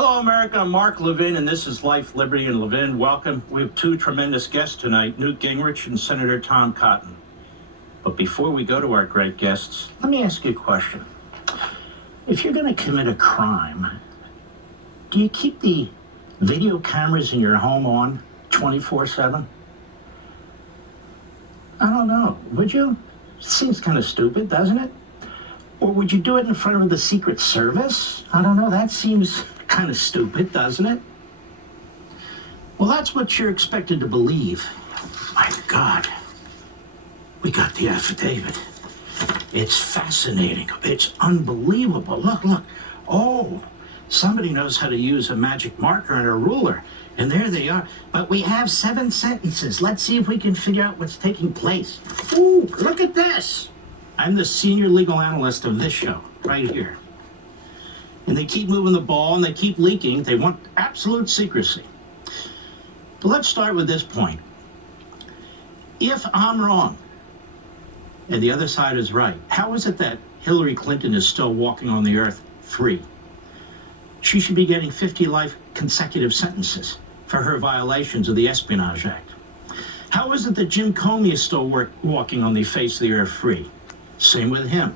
Hello, America. I'm Mark Levin, and this is Life, Liberty, and Levin. Welcome. We have two tremendous guests tonight, Newt Gingrich and Senator Tom Cotton. But before we go to our great guests, let me ask you a question. If you're going to commit a crime, do you keep the video cameras in your home on 24/7? I don't know. Would you? Seems kind of stupid, doesn't it? Or would you do it in front of the Secret Service? I don't know. That seems kind of stupid, doesn't it? Well, that's what you're expected to believe. My God. We got the affidavit. It's fascinating. It's unbelievable. Look. Oh, somebody knows how to use a magic marker and a ruler. And there they are. But we have 7 sentences. Let's see if we can figure out what's taking place. Ooh, look at this. I'm the senior legal analyst of this show, right here. And they keep moving the ball and they keep leaking. They want absolute secrecy. But let's start with this point. If I'm wrong and the other side is right, how is it that Hillary Clinton is still walking on the earth free? She should be getting 50 life consecutive sentences for her violations of the Espionage Act. How is it that Jim Comey is still walking on the face of the earth free? Same with him.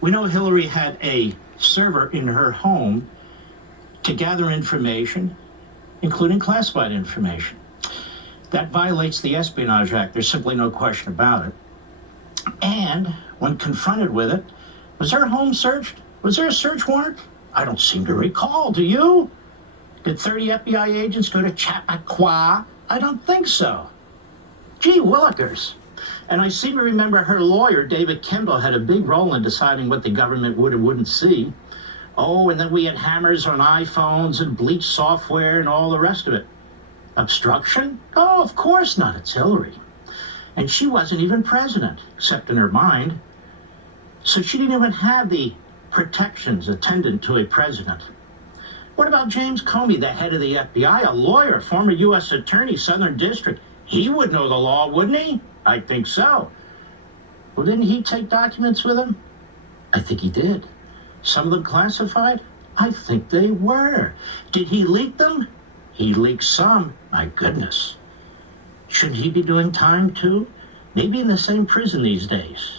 We know Hillary had a server in her home to gather information, including classified information. That violates the Espionage Act. There's simply no question about it. And when confronted with it, was her home searched? Was there a search warrant? I don't seem to recall. Do you? Did 30 FBI agents go to Chappaqua? I don't think so. Gee willikers. And I seem to remember her lawyer, David Kendall, had a big role in deciding what the government would or wouldn't see. Oh, and then we had hammers on iPhones and bleach software and all the rest of it. Obstruction? Oh, of course not. It's Hillary. And she wasn't even president, except in her mind. So she didn't even have the protections attendant to a president. What about James Comey, the head of the FBI, a lawyer, former U.S. attorney, Southern District? He would know the law, wouldn't he? I think so. Well, didn't he take documents with him? I think he did. Some of them classified? I think they were. Did he leak them? He leaked some. My goodness. Should he be doing time too? Maybe in the same prison these days,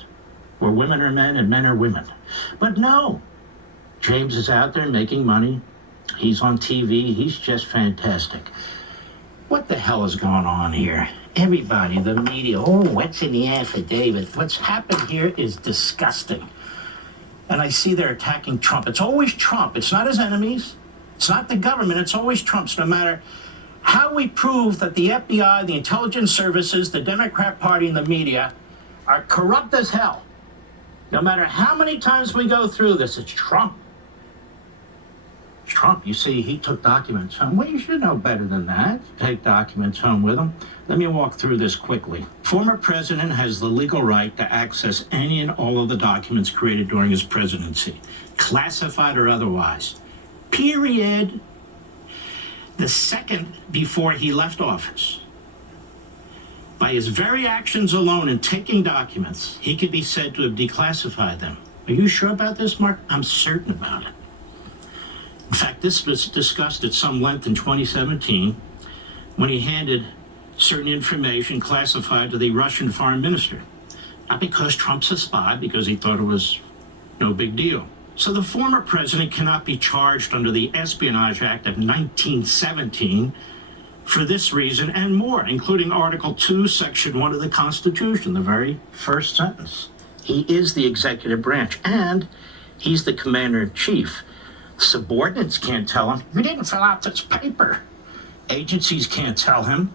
where women are men and men are women. But no. James is out there making money. He's on TV. He's just fantastic. What the hell is going on here? Everybody, the media, oh, what's in the affidavit? What's happened here is disgusting. And I see they're attacking Trump. It's always Trump. It's not his enemies. It's not the government. It's always Trump's. No matter how we prove that the FBI, the intelligence services, the Democrat Party, and the media are corrupt as hell, no matter how many times we go through this, it's Trump. Trump, you see, he took documents home. Well, you should know better than that. Take documents home with him. Let me walk through this quickly. Former president has the legal right to access any and all of the documents created during his presidency, classified or otherwise. Period. The second before he left office, by his very actions alone in taking documents, he could be said to have declassified them. Are you sure about this, Mark? I'm certain about it. In fact, this was discussed at some length in 2017 when he handed certain information classified to the Russian foreign minister. Not because Trump's a spy, because he thought it was no big deal. So the former president cannot be charged under the Espionage Act of 1917 for this reason and more, including Article 2, Section 1 of the Constitution, the very first sentence. He is the executive branch, and he's the commander-in-chief. Subordinates can't tell him, you didn't fill out this paper. Agencies can't tell him.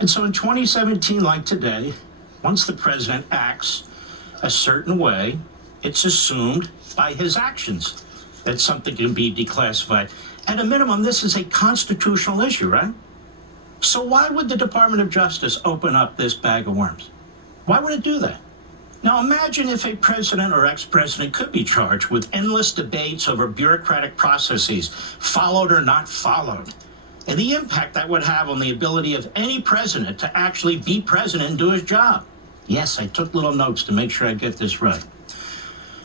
And so in 2017, like today, once the president acts a certain way, it's assumed by his actions that something can be declassified. At a minimum, this is a constitutional issue, right? So why would the Department of Justice open up this bag of worms? Why would it do that? Now imagine if a president or ex-president could be charged with endless debates over bureaucratic processes, followed or not followed, and the impact that would have on the ability of any president to actually be president and do his job. Yes, I took little notes to make sure I get this right.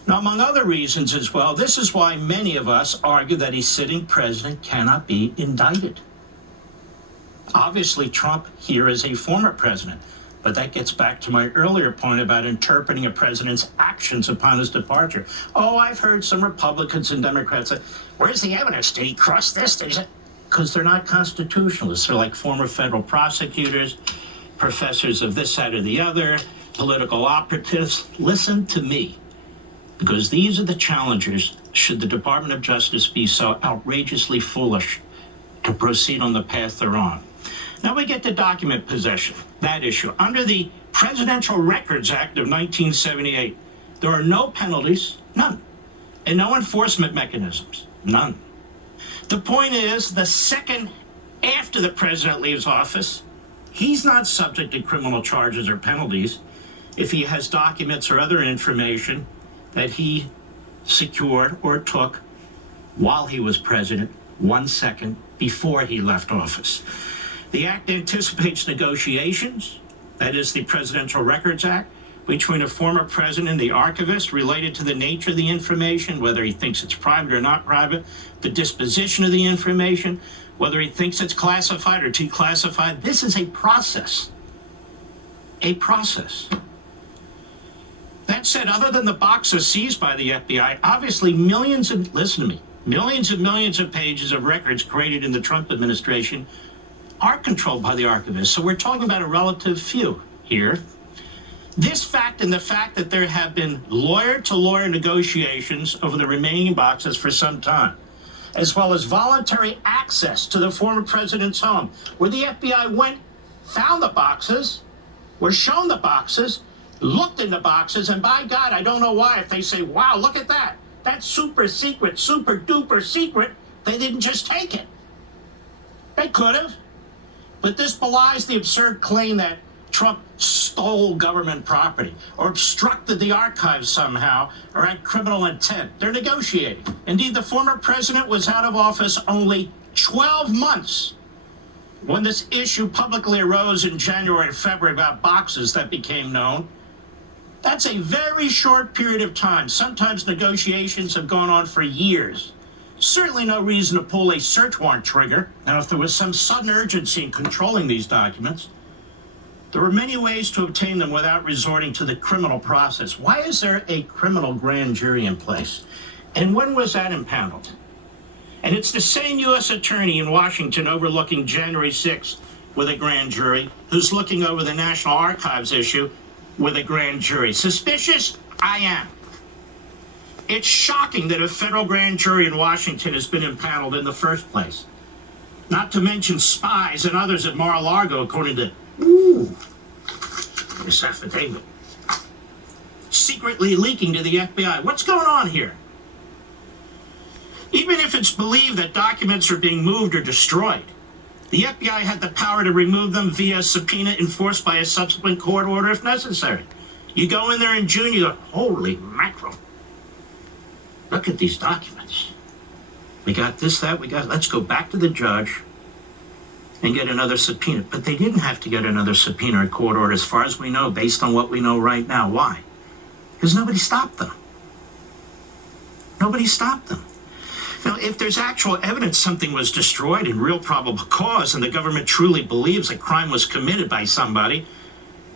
Now, among other reasons as well, this is why many of us argue that a sitting president cannot be indicted. Obviously, Trump here is a former president, but that gets back to my earlier point about interpreting a president's actions upon his departure. Oh, I've heard some Republicans and Democrats say, where's the evidence? Did he cross this? Because they're not constitutionalists. They're like former federal prosecutors, professors of this side or the other, political operatives. Listen to me, because these are the challengers should the Department of Justice be so outrageously foolish to proceed on the path they're on. Now we get to document possession, that issue. Under the Presidential Records Act of 1978, there are no penalties, none, and no enforcement mechanisms, none. The point is, the second after the president leaves office, he's not subject to criminal charges or penalties if he has documents or other information that he secured or took while he was president 1 second before he left office. The act anticipates negotiations, that is the Presidential Records Act, between a former president and the archivist related to the nature of the information, whether he thinks it's private or not private, the disposition of the information, whether he thinks it's classified or declassified. This is a process. A process. That said, other than the boxes seized by the FBI, obviously millions and millions of pages of records created in the Trump administration are controlled by the archivist. So we're talking about a relative few here. This fact and the fact that there have been lawyer-to-lawyer negotiations over the remaining boxes for some time, as well as voluntary access to the former president's home, where the FBI went, found the boxes, was shown the boxes, looked in the boxes, and by God, I don't know why, if they say, wow, look at that, that's super secret, super duper secret, they didn't just take it. They could have. But this belies the absurd claim that Trump stole government property or obstructed the archives somehow or had criminal intent. They're negotiating. Indeed, the former president was out of office only 12 months when this issue publicly arose in January and February about boxes that became known. That's a very short period of time. Sometimes negotiations have gone on for years. Certainly no reason to pull a search warrant trigger. Now, if there was some sudden urgency in controlling these documents, there were many ways to obtain them without resorting to the criminal process. Why is there a criminal grand jury in place? And when was that impaneled? And it's the same U.S. attorney in Washington overlooking January 6th with a grand jury who's looking over the National Archives issue with a grand jury. Suspicious? I am. It's shocking that a federal grand jury in Washington has been impaneled in the first place. Not to mention spies and others at Mar-a-Lago, according to this affidavit. Secretly leaking to the FBI. What's going on here? Even if it's believed that documents are being moved or destroyed, the FBI had the power to remove them via subpoena enforced by a subsequent court order if necessary. You go in there in June, you go, holy mackerel. Look at these documents. We got this, that, let's go back to the judge and get another subpoena. But they didn't have to get another subpoena or court order as far as we know, based on what we know right now. Why? Because nobody stopped them. Nobody stopped them. Now, if there's actual evidence something was destroyed in real probable cause and the government truly believes a crime was committed by somebody,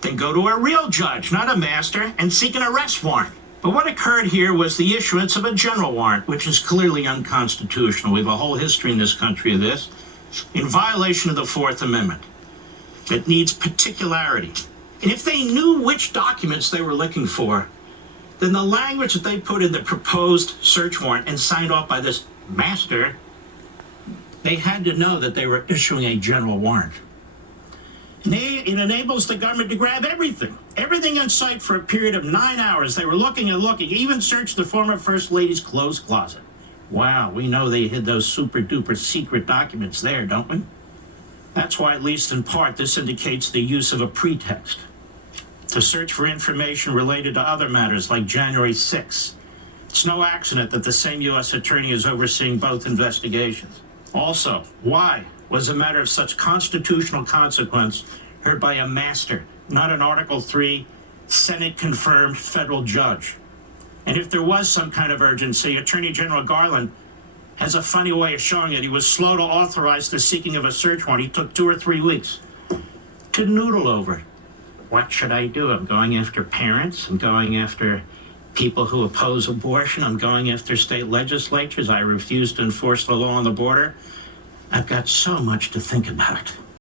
then go to a real judge, not a master, and seek an arrest warrant. But what occurred here was the issuance of a general warrant, which is clearly unconstitutional. We have a whole history in this country of this, in violation of the Fourth Amendment. It needs particularity. And if they knew which documents they were looking for, then the language that they put in the proposed search warrant and signed off by this master, they had to know that they were issuing a general warrant. It enables the government to grab everything in sight for a period of 9 hours. They were looking and looking, even searched the former First Lady's clothes closet. Wow, we know they hid those super duper secret documents there, don't we? That's why, at least in part, this indicates the use of a pretext to search for information related to other matters like January 6th. It's no accident that the same U.S. attorney is overseeing both investigations. Also, why was a matter of such constitutional consequence heard by a master, not an Article III Senate-confirmed federal judge? And if there was some kind of urgency, Attorney General Garland has a funny way of showing it. He was slow to authorize the seeking of a search warrant. He took 2 or 3 weeks to noodle over it. What should I do? I'm going after parents. I'm going after people who oppose abortion. I'm going after state legislatures. I refuse to enforce the law on the border. I've got so much to think about.